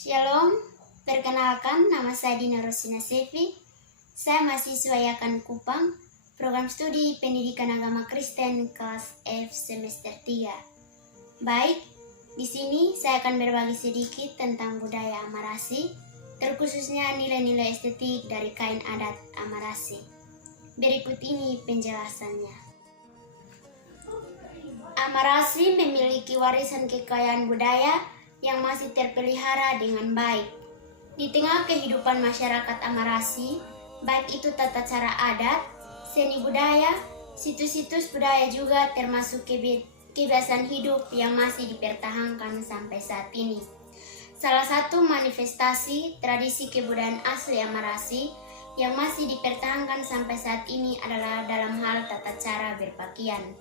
Shalom, perkenalkan nama saya Dina Rosina Sefi. Saya mahasiswa Yakan Kupang, program studi Pendidikan Agama Kristen kelas F semester 3. Baik, di sini saya akan berbagi sedikit tentang budaya Amarasi, terkhususnya nilai-nilai estetik dari kain adat Amarasi. Berikut ini penjelasannya. Amarasi memiliki warisan kekayaan budaya yang masih terpelihara dengan baik. Di tengah kehidupan masyarakat Amarasi, baik itu tata cara adat, seni budaya, situs-situs budaya juga termasuk kebiasaan hidup yang masih dipertahankan sampai saat ini. Salah satu manifestasi tradisi kebudayaan asli Amarasi yang masih dipertahankan sampai saat ini adalah dalam hal tata cara berpakaian,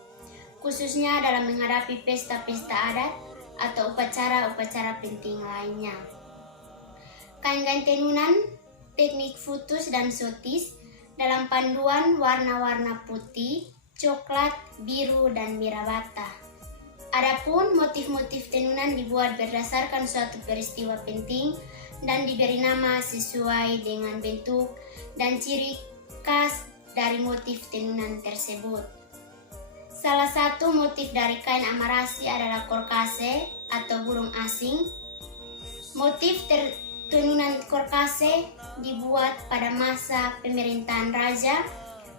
khususnya dalam menghadapi pesta-pesta adat atau upacara-upacara penting lainnya. Kain-kain tenunan, teknik futus dan sotis dalam panduan warna-warna putih, coklat, biru, dan merah bata. Adapun motif-motif tenunan dibuat berdasarkan suatu peristiwa penting dan diberi nama sesuai dengan bentuk dan ciri khas dari motif tenunan tersebut. Salah satu motif dari kain Amarasi adalah korkase atau burung asing. Motif tenunan korkase dibuat pada masa pemerintahan raja.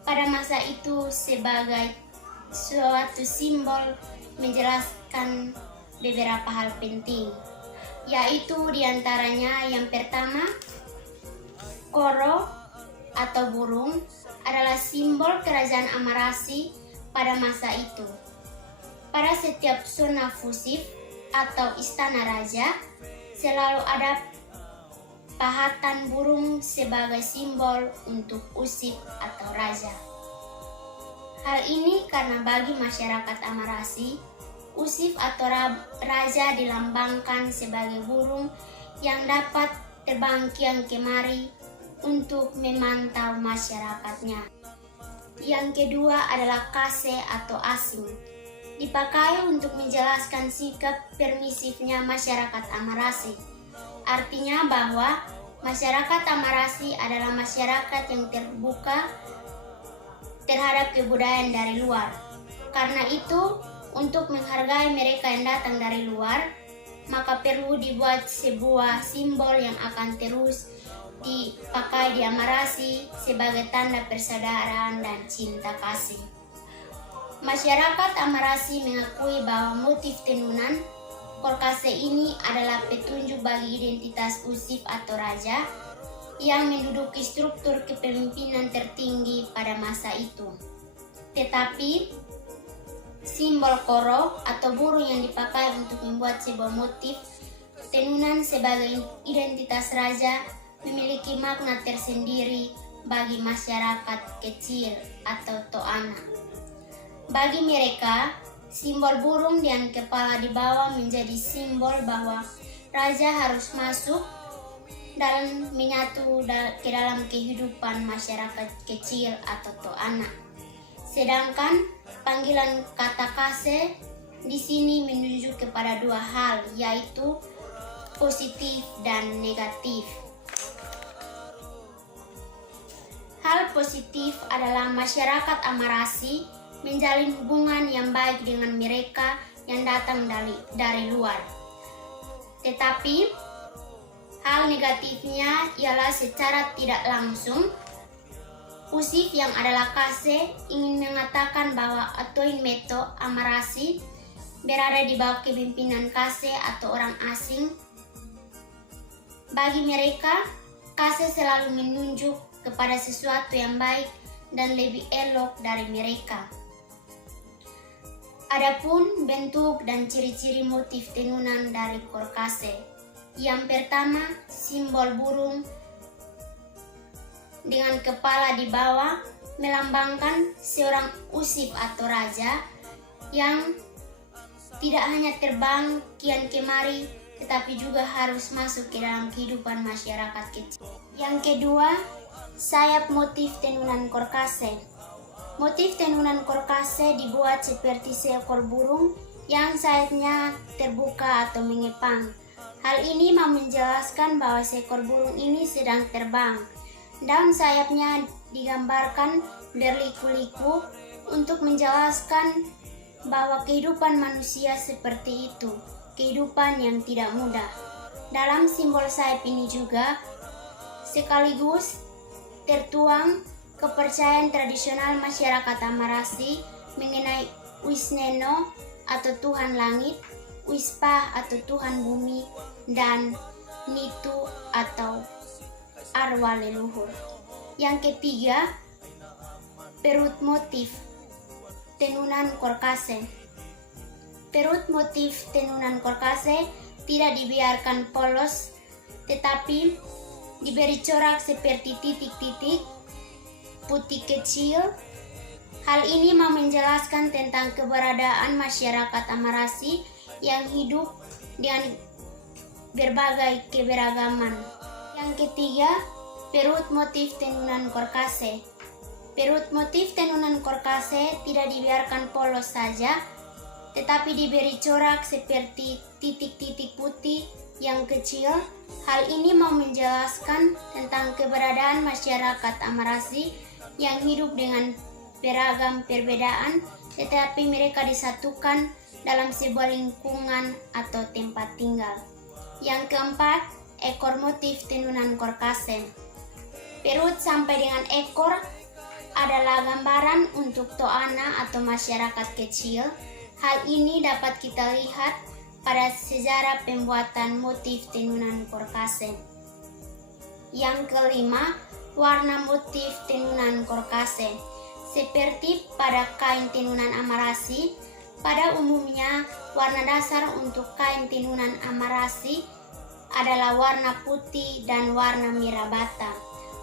Pada masa itu sebagai suatu simbol menjelaskan beberapa hal penting, yaitu diantaranya yang pertama, koro atau burung adalah simbol kerajaan Amarasi pada masa itu. Pada setiap zona fusif atau istana raja selalu ada pahatan burung sebagai simbol untuk usip atau raja. Hal ini karena bagi masyarakat Amarasi, usip atau raja dilambangkan sebagai burung yang dapat terbang kian kemari untuk memantau masyarakatnya. Yang kedua adalah kase atau asing. Dipakai untuk menjelaskan sikap permisifnya masyarakat Amarasi. Artinya bahwa masyarakat Amarasi adalah masyarakat yang terbuka terhadap kebudayaan dari luar. Karena itu, untuk menghargai mereka yang datang dari luar, maka perlu dibuat sebuah simbol yang akan terus dipakai di Amarasi sebagai tanda persaudaraan dan cinta kasih. Masyarakat Amarasi mengakui bahwa motif tenunan korkase ini adalah petunjuk bagi identitas usip atau raja yang menduduki struktur kepemimpinan tertinggi pada masa itu. Tetapi simbol koro atau burung yang dipakai untuk membuat sebuah motif tenunan sebagai identitas raja memiliki makna tersendiri bagi masyarakat kecil atau toana. Bagi mereka, simbol burung dan kepala di bawah menjadi simbol bahwa raja harus masuk dan menyatu ke dalam kehidupan masyarakat kecil atau toana. Sedangkan panggilan kata kase di sini menunjuk kepada dua hal, yaitu positif dan negatif. Hal positif adalah masyarakat Amarasi menjalin hubungan yang baik dengan mereka yang datang dari luar. Tetapi hal negatifnya ialah secara tidak langsung, usip yang adalah kase ingin mengatakan bahwa Atoin Meto Amarasi berada di bawah kepemimpinan kase atau orang asing. Bagi mereka, kase selalu menunjuk kepada sesuatu yang baik dan lebih elok dari mereka. Adapun bentuk dan ciri-ciri motif tenunan dari korkase. Yang pertama, simbol burung dengan kepala di bawah melambangkan seorang usip atau raja yang tidak hanya terbang kian kemari, tetapi juga harus masuk ke dalam kehidupan masyarakat kecil. Yang kedua, sayap motif tenunan korkase. Motif tenunan korkase dibuat seperti seekor burung yang sayapnya terbuka atau mengepang. Hal ini mau menjelaskan bahwa seekor burung ini sedang terbang. Daun sayapnya digambarkan berliku-liku untuk menjelaskan bahwa kehidupan manusia seperti itu, kehidupan yang tidak mudah. Dalam simbol sayap ini juga sekaligus tertuang kepercayaan tradisional masyarakat Amarasi mengenai Wisneno atau Tuhan Langit, Wispa atau Tuhan Bumi, dan Nitu atau arwah leluhur. Yang ketiga, perut motif tenunan Korkase. Perut motif tenunan Korkase tidak dibiarkan polos, tetapi diberi corak seperti titik-titik putih kecil. Hal ini mau menjelaskan tentang keberadaan masyarakat Amarasi yang hidup dengan berbagai keberagaman. Yang ketiga, perut motif tenunan Korkase. Perut motif tenunan Korkase tidak dibiarkan polos saja, tetapi diberi corak seperti titik-titik putih yang kecil. Hal ini mau menjelaskan tentang keberadaan masyarakat Amarasi yang hidup dengan beragam perbedaan, tetapi mereka disatukan dalam sebuah lingkungan atau tempat tinggal. Yang keempat, ekor motif tenunan Korkase. Perut sampai dengan ekor adalah gambaran untuk toana atau masyarakat kecil. Hal ini dapat kita lihat pada sejarah pembuatan motif tenunan Korkase. Yang kelima, warna motif tenunan Korkase. Seperti pada kain tenunan Amarasi, pada umumnya warna dasar untuk kain tenunan Amarasi adalah warna putih dan warna merah bata.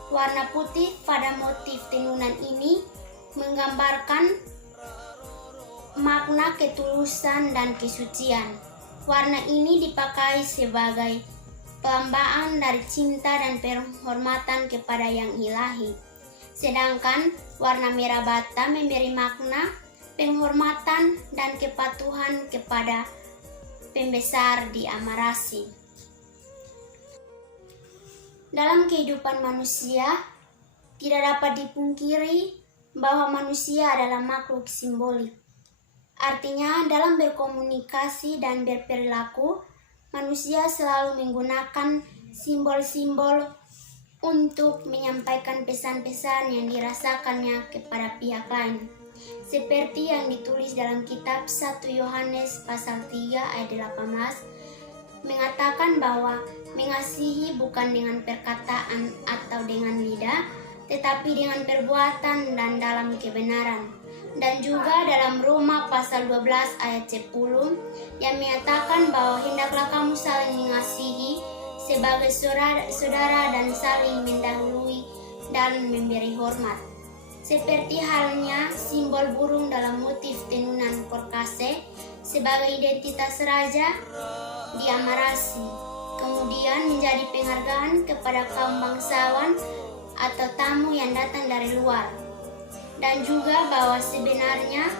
Warna putih pada motif tenunan ini menggambarkan makna ketulusan dan kesucian. Warna ini dipakai sebagai pelambaan dari cinta dan penghormatan kepada yang ilahi. Sedangkan warna merah bata memberi makna penghormatan dan kepatuhan kepada pembesar di Amarasi. Dalam kehidupan manusia, tidak dapat dipungkiri bahwa manusia adalah makhluk simbolik. Artinya, dalam berkomunikasi dan berperilaku, manusia selalu menggunakan simbol-simbol untuk menyampaikan pesan-pesan yang dirasakannya kepada pihak lain. Seperti yang ditulis dalam kitab 1 Yohanes pasal 3 ayat 18, mengatakan bahwa mengasihi bukan dengan perkataan atau dengan lidah, tetapi dengan perbuatan dan dalam kebenaran. Dan juga dalam Roma pasal 12 ayat 10 yang menyatakan bahwa hendaklah kamu saling mengasihi sebagai saudara dan saling mendahului dan memberi hormat. Seperti halnya simbol burung dalam motif tenunan Korkase sebagai identitas raja di Amarasi, kemudian menjadi penghargaan kepada kaum bangsawan atau tamu yang datang dari luar. Dan juga bahwa sebenarnya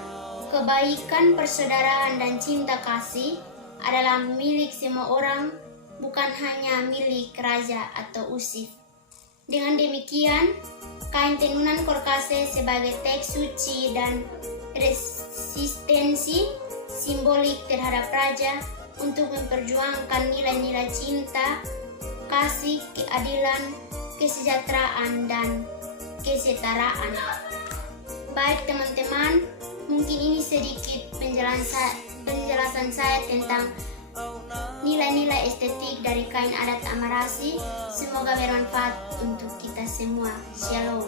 kebaikan, persaudaraan, dan cinta kasih adalah milik semua orang, bukan hanya milik raja atau usif. Dengan demikian, kain tenunan Korkase sebagai teks suci dan resistensi simbolik terhadap raja untuk memperjuangkan nilai-nilai cinta, kasih, keadilan, kesejahteraan, dan kesetaraan. Baik teman-teman, mungkin ini sedikit penjelasan saya tentang nilai-nilai estetik dari kain adat Amarasi. Semoga bermanfaat untuk kita semua. Shalom.